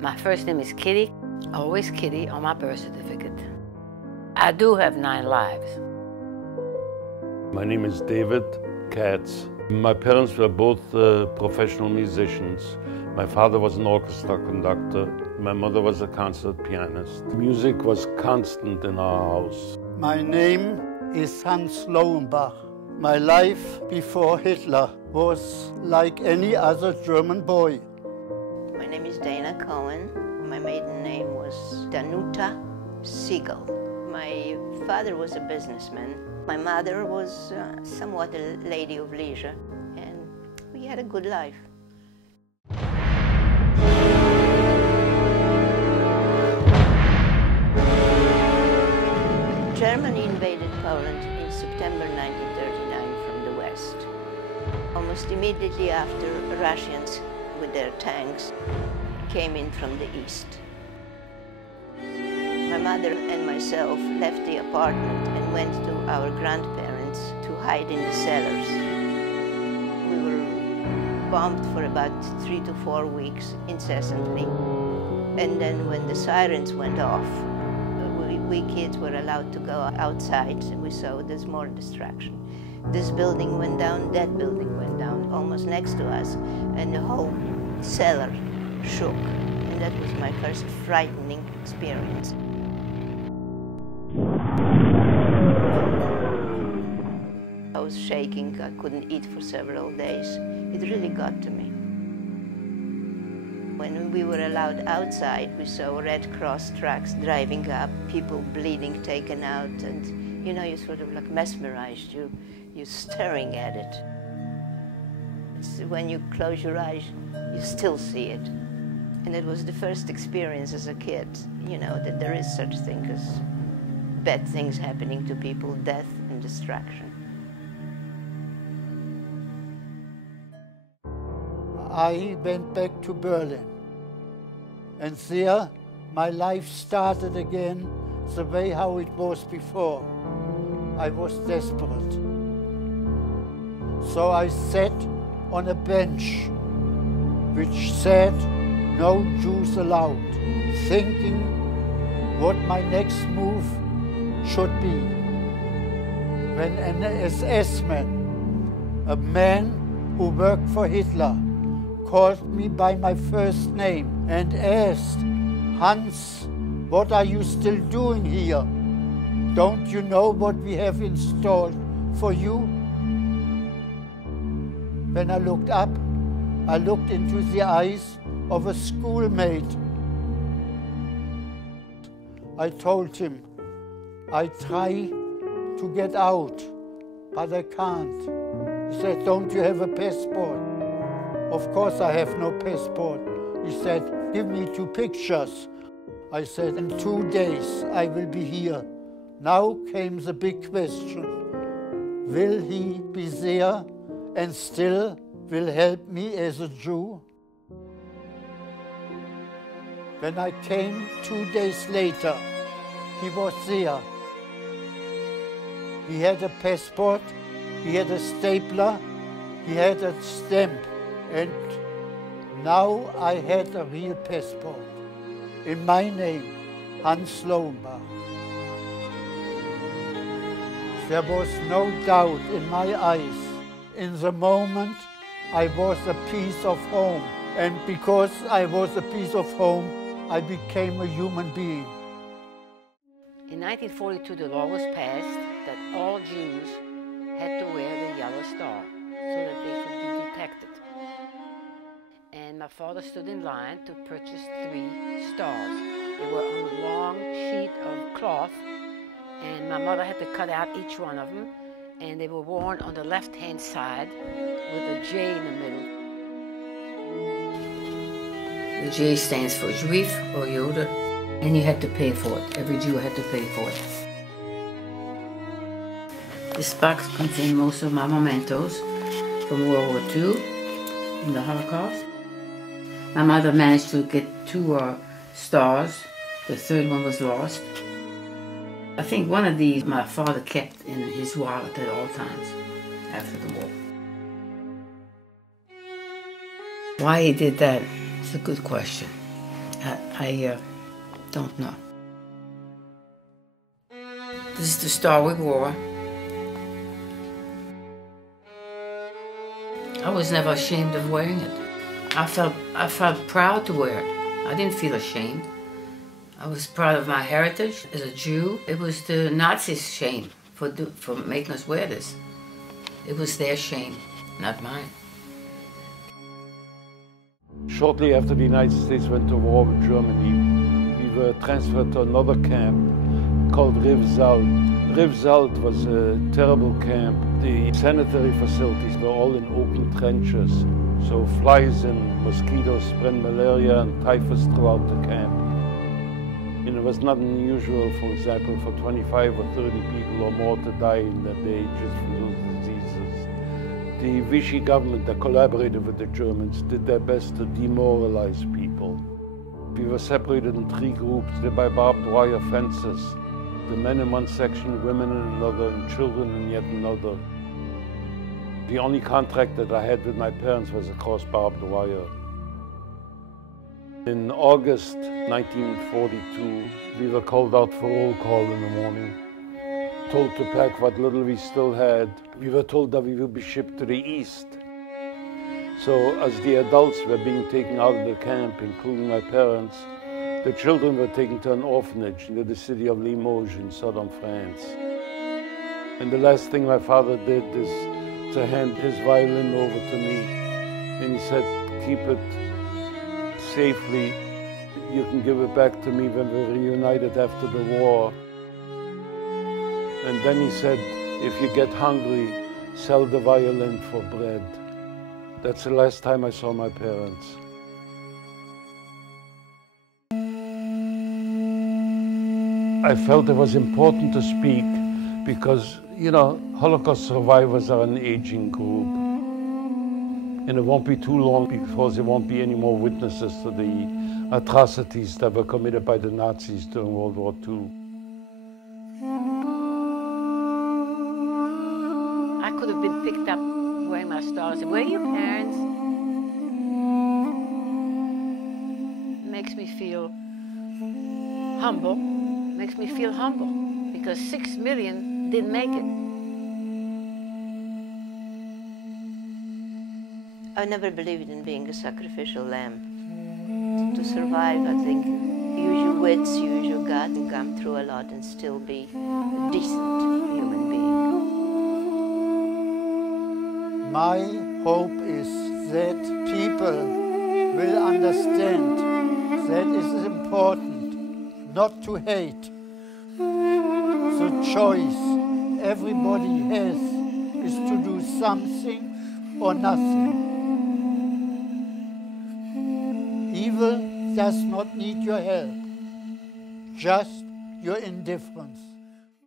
My first name is Kitty, always Kitty on my birth certificate. I do have 9 lives. My name is David Katz. My parents were both professional musicians. My father was an orchestra conductor. My mother was a concert pianist. Music was constant in our house. My name is Hans Lowenbach. My life before Hitler was like any other German boy. My name is Dana Cohen. My maiden name was Danuta Siegel. My father was a businessman. My mother was somewhat a lady of leisure, and we had a good life. Germany invaded Poland in September 1939 from the west. Almost immediately after, Russians with their tanks came in from the east. My mother and myself left the apartment and went to our grandparents to hide in the cellars. We were bombed for about 3 to 4 weeks incessantly. And then when the sirens went off, we kids were allowed to go outside, and we saw there's more distraction. This building went down, that building went down, almost next to us, and the whole cellar shook. And that was my first frightening experience. I was shaking, I couldn't eat for several days. It really got to me. When we were allowed outside, we saw Red Cross trucks driving up, people bleeding, taken out, and you know, you're sort of like mesmerized. You're staring at it. When you close your eyes, you still see it. And it was the first experience as a kid, you know, that there is such thing as bad things happening to people, death and destruction. I went back to Berlin, and there my life started again the way how it was before. I was desperate. So I sat on a bench which said, "No Jews allowed," thinking what my next move should be. When an SS man, a man who worked for Hitler, called me by my first name and asked, "Hans, what are you still doing here? Don't you know what we have installed for you?" When I looked up, I looked into the eyes of a schoolmate. I told him, "I try to get out, but I can't." He said, "Don't you have a passport?" "Of course I have no passport." He said, "Give me 2 pictures." I said, "In 2 days I will be here." Now came the big question. Will he be there and still will help me as a Jew? When I came 2 days later, he was there. He had a passport, he had a stapler, he had a stamp. And now I had a real passport in my name, Hans Lowenbach. There was no doubt in my eyes. In the moment, I was a piece of home. And because I was a piece of home, I became a human being. In 1942, the law was passed that all Jews had to wear the yellow star so that they could be detected. And my father stood in line to purchase 3 stars. They were on a long sheet of cloth, and my mother had to cut out each one of them, and they were worn on the left-hand side with a J in the middle. The J stands for Juif or Yoda, and you had to pay for it. Every Jew had to pay for it. This box contained most of my mementos from World War II and the Holocaust. My mother managed to get 2 stars. The 3rd one was lost. I think one of these my father kept in his wallet at all times after the war. Why he did that is a good question. I don't know. This is the star we wore. I was never ashamed of wearing it. I felt proud to wear it. I didn't feel ashamed. I was proud of my heritage as a Jew. It was the Nazis' shame for making us wear this. It was their shame, not mine. Shortly after the United States went to war with Germany, we were transferred to another camp called Riv Zalt. Riv Zalt was a terrible camp. The sanitary facilities were all in open trenches, so flies and mosquitoes spread malaria and typhus throughout the camp. And it was not unusual, for example, for 25 or 30 people or more to die in that day just from those diseases. The Vichy government that collaborated with the Germans did their best to demoralize people. We were separated in 3 groups by barbed wire fences. The men in one section, women in another, and children in yet another. The only contract that I had with my parents was across barbed wire. In August 1942, we were called out for roll call in the morning, told to pack what little we still had. We were told that we would be shipped to the east. So as the adults were being taken out of the camp, including my parents, the children were taken to an orphanage near the city of Limoges in southern France. And the last thing my father did is to hand his violin over to me. And he said, keep it safely. You can give it back to me when we're reunited after the war. And then he said, if you get hungry, sell the violin for bread. That's the last time I saw my parents. I felt it was important to speak because, you know, Holocaust survivors are an aging group. And it won't be too long because there won't be any more witnesses to the atrocities that were committed by the Nazis during World War II. I could have been picked up wearing my stars. Where are your parents? Makes me feel humble. Makes me feel humble because 6 million didn't make it. I never believed in being a sacrificial lamb. To survive, I think, use your wits, use your gut, and come through a lot and still be a decent human being. My hope is that people will understand that it is important not to hate. The choice everybody has is to do something or nothing. Evil does not need your help, just your indifference.